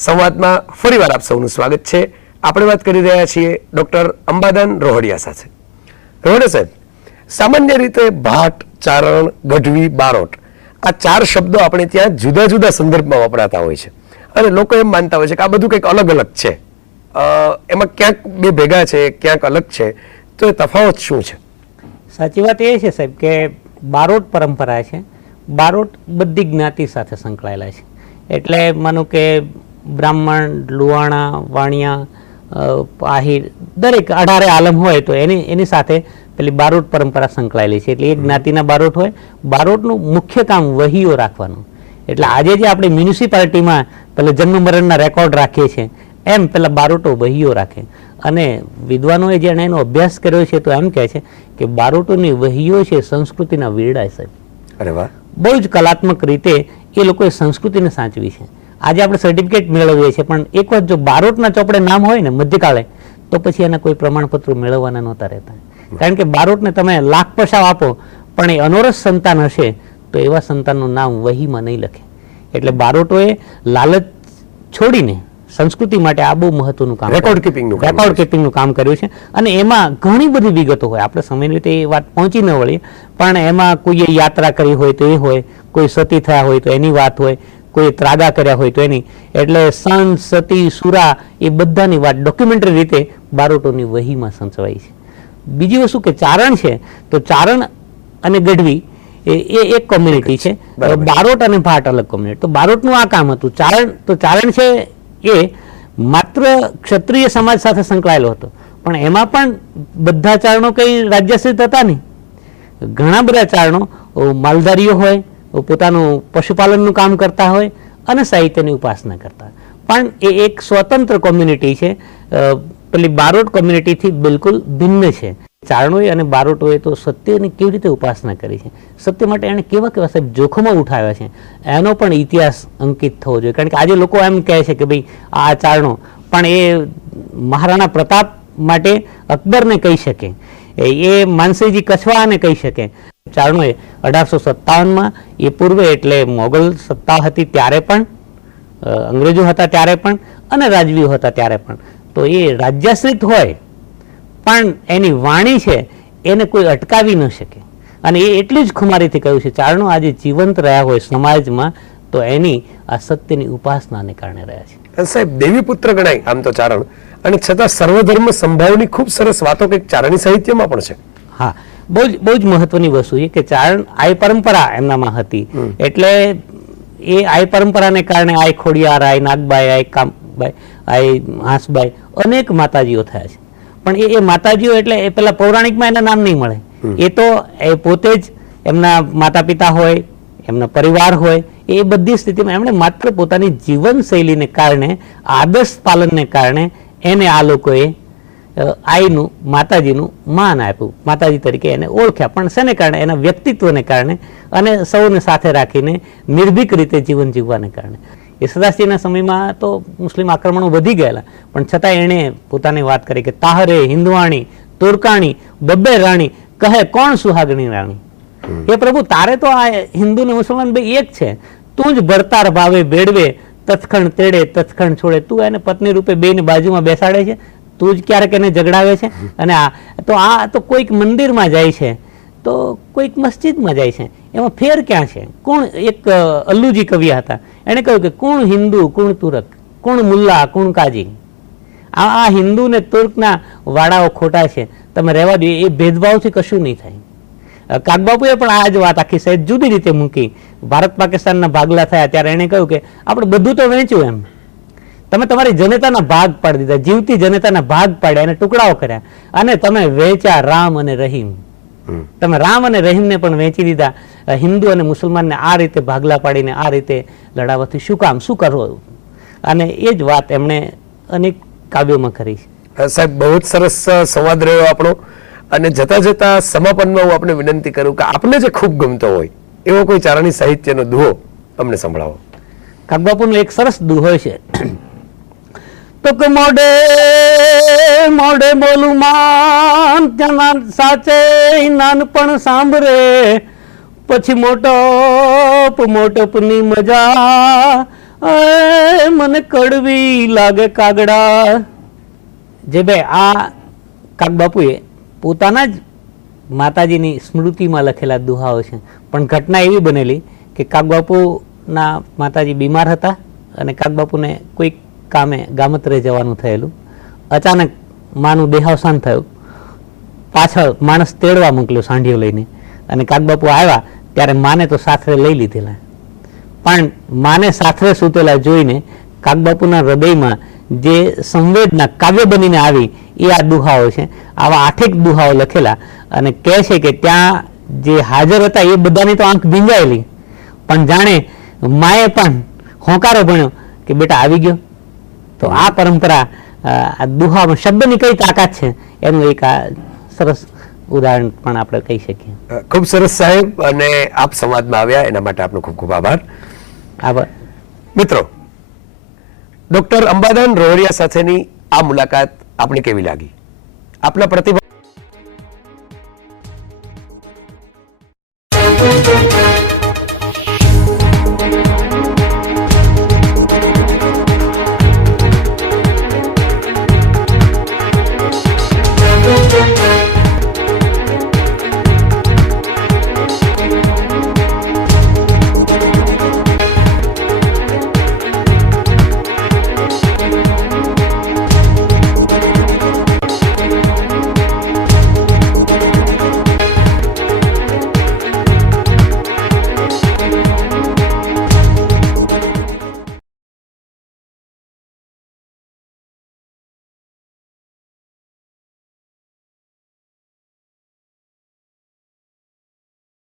સંવાદમાં ફરીવાર આપ સૌનું સ્વાગત છે. આપણે વાત કરી રહ્યા છીએ ડોક્ટર અંબાદાન રોહડિયા સાથે. રોહડિયા સાહેબ, સામાન્ય રીતે ભાટ, ચારણ, ગઢવી, બારોટ આ ચાર શબ્દો આપણે ત્યાં જુદા જુદા સંદર્ભમાં વપરાતા હોય છે અને લોકો એમ માનતા હોય છે કે આ બધું કંઈક અલગ અલગ છે. એમાં ક્યાંક બે ભેગા છે, ક્યાંક અલગ છે, તો એ તફાવત શું છે? સાચી વાત એ છે સાહેબ કે બારોટ પરંપરા છે. બારોટ બધી જ્ઞાતિ સાથે સંકળાયેલા છે. એટલે માનો કે બ્રાહ્મણ, લુહાણા, વાણિયા, આહિર દરેક 18 આલમ હોય તો એની સાથે પેલી બારોટ પરંપરા સંકળાયેલી છે. એટલે એ જ્ઞાતિના બારોટ હોય. બારોટનું મુખ્ય કામ વહીઓ રાખવાનું. એટલે આજે જે આપણે મ્યુનિસિપાલિટીમાં પેલા જન્મ મરણના રેકોર્ડ રાખીએ છીએ એમ પેલા બારોટો વહીઓ રાખે. અને વિદ્વાનોએ જેણે એનો અભ્યાસ કર્યો છે તો એમ કહે છે કે બારોટોની વહીઓ છે સંસ્કૃતિના વીરડા સાહેબ. અરે વાહ! બહુ જ કલાત્મક રીતે એ લોકોએ સંસ્કૃતિને સાચવી છે. આજે આપણે સર્ટિફિકેટ મેળવીએ છીએ પણ એક વખત જો બારોટના ચોપડે નામ હોય ને મધ્યકાળે તો પછી એના કોઈ પ્રમાણપત્રો મેળવવાના નહોતા રહેતા. કારણ કે બારોટને તમે લાખ પૈસા આપો પણ એ અનોરસ સંતાન હશે તો એવા સંતાનનું નામ વહીમાં નહીં લખે. એટલે બારોટોએ લાલચ છોડીને સંસ્કૃતિ માટે આ બહુ મહત્વનું કામ, રેકોર્ડ કીપિંગનું કામ કર્યું છે. અને એમાં ઘણી બધી વિગતો હોય. આપણે સમયની રીતે એ વાત પહોંચી ન વળીએ પણ એમાં કોઈએ યાત્રા કરી હોય તો એ હોય, કોઈ સતી થયા હોય તો એની વાત હોય, કોઈ ત્રાગા કર્યા હોય તો એની. એટલે સંત, સતી, સુરા એ બધાની વાત ડોક્યુમેન્ટરી રીતે બારોટોની વહીમાં સંચવાઈ છે. બીજી વસ્તુ કે ચારણ છે તો ચારણ અને ગઢવી એ એક કોમ્યુનિટી છે. બારોટ અને ભાટ અલગ કોમ્યુનિટી. તો બારોટનું આ કામ હતું. ચારણ છે એ માત્ર ક્ષત્રિય સમાજ સાથે સંકળાયેલો હતો પણ એમાં પણ બધા ચારણો કઈ રાજ્યાશ્રિત હતા નહીં. ઘણા બધા ચારણો માલધારીઓ હોય, પોતાનું પશુપાલનનું કામ કરતા હોય અને સાહિત્યની ઉપાસના કરતા. પણ એ એક સ્વતંત્ર કોમ્યુનિટી છે. પેલી બારોટ કોમ્યુનિટીથી બિલકુલ ભિન્ન છે. ચારણોએ અને બારોટોએ તો સત્યની કેવી રીતે ઉપાસના કરી છે, સત્ય માટે એણે કેવા કેવા સાહેબ જોખમો ઉઠાવ્યા છે એનો પણ ઇતિહાસ અંકિત થવો જોઈએ. કારણ કે આજે લોકો એમ કહે છે કે ભાઈ આ ચારણો, પણ એ મહારાણા પ્રતાપ માટે અકબરને કહી શકે, એ માનસિંહજી કછવાને કહી શકે. ચારણોએ 1857માં એ પૂર્વે એટલે મોગલ સત્તા હતી ત્યારે પણ, અંગ્રેજો હતા ત્યારે પણ અને રાજવીઓ હતા ત્યારે પણ, તો એ રાજ્યાશ્રિત હોય પણ એની વાણી છે એને કોઈ અટકાવી ન શકે. અને એ એટલી જ ખુમારીથી કહ્યું છે ચારણો આજે જીવંત રહ્યા હોય સમાજમાં તો એની આ સત્યની ઉપાસનાને કારણે રહ્યા છે. સાહેબ, દેવી પુત્ર ગણાય આમ તો ચારણ, અને છતાં સર્વધર્મ સંભાવની ખૂબ સરસ વાતો કંઈક ચારણી સાહિત્યમાં પણ છે. હા, બહુ જ મહત્વની વસ્તુ છે કે ચારણ આય પરંપરા એમનામાં હતી. એટલે એ આય પરંપરાને કારણે આય ખોડિયાર, આય નાગબાઈ, આય કામબાઈ, આય હાંસબાઈ અનેક માતાજીઓ થયા છે. પણ એ માતાજીઓ એટલે એ પેલા પૌરાણિકમાં એના નામ નહીં મળે. એ તો એ પોતે જ એમના માતા પિતા હોય, એમના પરિવાર હોય, એ બધી સ્થિતિમાં એમણે માત્ર પોતાની જીવનશૈલીને કારણે, આદર્શ પાલનને કારણે એને આ લોકોએ આઈનું, માતાજીનું માન આપ્યું, માતાજી તરીકે એને ઓળખ્યા. પણ શેને કારણે? એના વ્યક્તિત્વને કારણે અને સૌને સાથે રાખીને નિર્ભીક રીતે જીવન જીવવાને કારણે. એ સદાશિવના સમયમાં તો મુસ્લિમ આક્રમણો વધી ગયેલા પણ છતાં એણે પોતાની વાત કરી કે તાહરે હિન્દવાણી તુર્કાણી બબ્બે રાણી કહે કોણ સુહાગણી રાણી. એ પ્રભુ, તારે તો આ હિન્દુ ને મુસલમાન બે એક છે. તું જ ભરતાર ભાવે બેડવે, તત્ખણ તેડે તત્ખણ છોડે. તું એને પત્ની રૂપે બેની બાજુમાં બેસાડે છે, તું જ ક્યારેક એને ઝઘડાવે છે. અને આ તો કોઈક મંદિરમાં જાય છે તો કોઈક મસ્જિદમાં જાય છે, એમાં ફેર ક્યાં છે? કોણ? એક અલ્લુજી કવિ હતા, એણે કહ્યું કે કોણ હિન્દુ કોણ તુર્ક, કોણ મુલ્લા કોણ કાજી. આ હિન્દુ ને તુર્કના વાડાઓ ખોટા છે, તમે રહેવા દો. એ ભેદભાવથી કશું નહીં થાય. કાગબાપુએ પણ આ જ વાત આખી સહેજ જુદી રીતે મૂકી. ભારત પાકિસ્તાનના ભાગલા થયા ત્યારે એણે કહ્યું કે આપણે બધું તો વેચ્યું, એમ તમે તમારી જનતાના ભાગ પાડી દીધા, જીવતી જનતાના ભાગ પાડ્યા, એને ટુકડાઓ કર્યા અને તમે વેચ્યા રામ અને રહીમ. તમે રામ અને રહીમને પણ વેચી દીધા. હિન્દુ અને મુસલમાનને આ રીતે ભાગલા પાડીને આ રીતે લડાવવાથી શું કામ, શું કરવું? અને એ જ વાત એમણે અનેક કાવ્યોમાં કરી છે. સાહેબ, બહુ જ સરસ સંવાદ રહ્યો આપણો. અને જતા જતા સમાપનમાં હું આપણે વિનંતી કરું કે આપને જે ખૂબ ગમતો હોય એવો કોઈ ચારણી સાહિત્યનો દુહો અમને સંભળાવો. કાગબાપુનો એક સરસ દુહો છે. તો કે મોડે મોડે બોલું માન ત્યાં સાચે નાનપણ સાંભળે, પછી મોટપની મજા મને કડવી લાગે કાગડા. જે ભાઈ આ કાગબાપુએ પોતાના જ માતાજીની સ્મૃતિમાં લખેલા દુહાઓ છે. પણ ઘટના એવી બનેલી કે કાગબાપુના માતાજી બીમાર હતા અને કાગબાપુને કોઈક કામે ગામત્રે જવાનું થયેલું. અચાનક માનું દેહાવસાન થયું. પાછળ માણસ તેડવા મોકલ્યો સાંઢીઓ લઈને, અને કાગબાપુ આવ્યા ત્યારે માને તો સાથે લઈ લીધેલા. પણ માને સાથે સૂતેલા જોઈને કાગબાપુના હૃદયમાં જે સંવેદના કાવ્ય બનીને આવી એ આ દુહાઓ છે. આવા 8 દુહાઓ લખેલા, અને કહે છે કે ત્યાં જે હાજર હતા એ બધાની તો આંખ ભીંજાયેલી, પણ જાણે માએ પણ હોંકારો ભણ્યો કે બેટા આવી ગયો. તો આ પરંપરા, આ દુહામાં શબ્દની કઈ તાકાત છે એનું એક આ સરસ ઉદાહરણ પણ આપણે કહી શકીએ. ખૂબ સરસ સાહેબ, અને આપ સંવાદમાં આવ્યા એના માટે આપનો ખૂબ ખૂબ આભાર. આભાર. મિત્રો, ડોક્ટર અંબાદાન રોહડિયા સાથેની આ મુલાકાત આપને કેવી લાગી? આપના પ્રતિભાવ